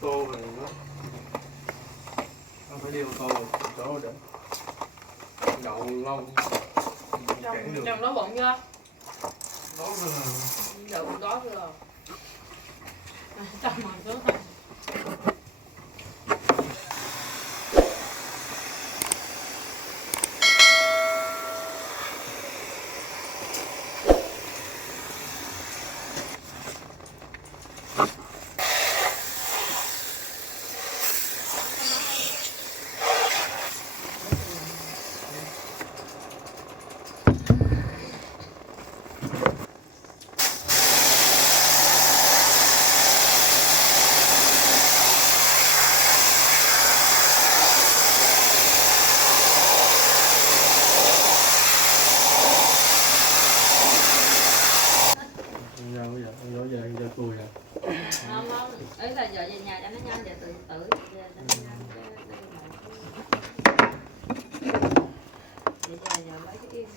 tô này nữa, không phải đi ô tô chỗ để đậu lâu cản được. Trong đó bận chưa? Đó là Đậu có chưa? Trong mà xuống không? giờ cùi à. Không, ấy là giờ về nhà cho nó nhanh, giờ tự tử về cho nó nhanh chứ giờ mấy cái im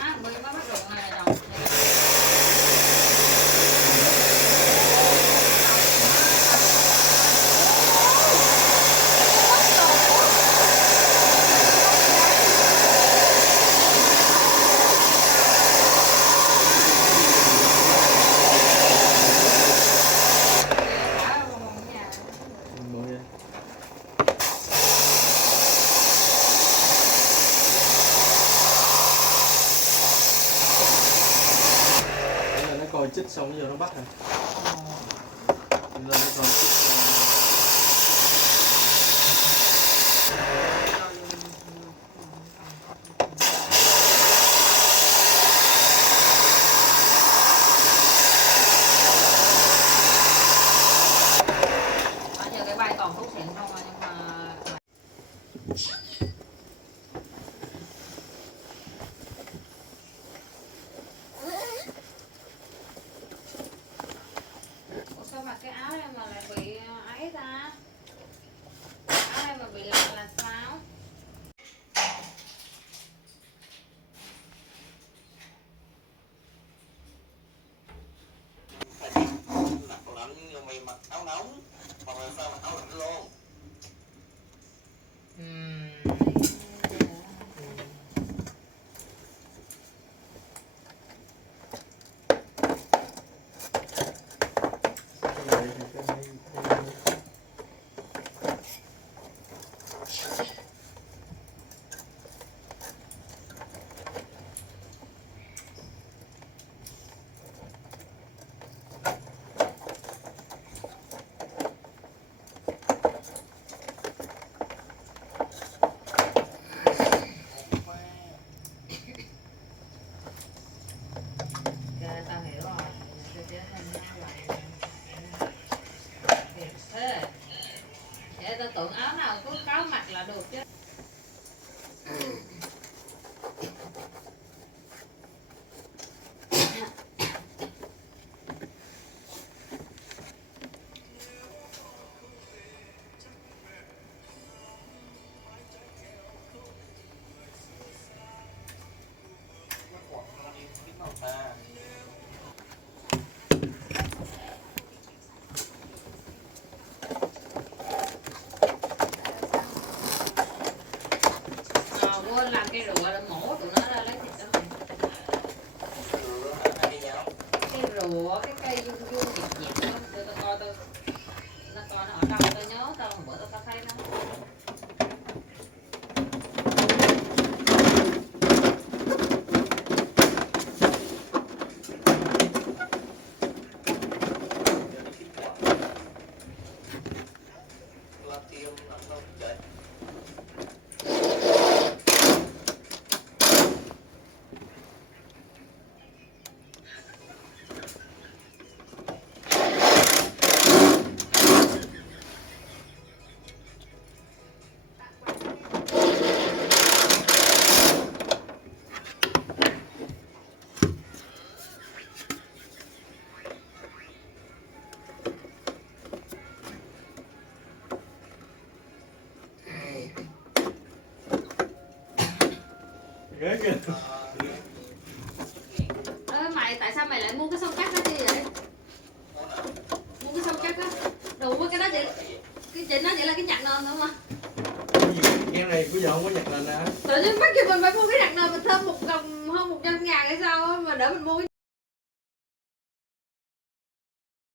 á, mới bắt đầu này là đồng coi chích xong giờ nó bắt rồi. Giờ nó coi chích giờ cái bài còn thuốc xịn không nhưng mà sao mặc cái áo này mà lại bị ấy ta, áo này mà bị lạnh là sao? Mặc lạnh nhưng mày mặc áo nóng hoặc là sao mặc áo lạnh luôn. Tao hiểu rồi, tôi chế nên nó lại thiệt thế. Để tao tưởng áo nào cứ có mặc là được chứ. Quên làm cây rùa để mổ tụi nó ra lấy thịt cho mình. Cây rùa, cái cây vuông vuông dẹp dẹp đó, để tao coi nó coi nó ở đâu, tao nhớ tao bữa tao thấy nó. ghế kìa. Ê mày, tại sao mày lại mua cái son cắt đó chi vậy? Đủ cái đó chị, cái chị nói vậy là cái nhạc nền đúng không? Cái này bây giờ không có nhặt nền nè. Tự nhiên bắt cho mình phải mua cái nhạc nền mình thêm một đồng hơn 100.000 hay sao á mà để mình mua cái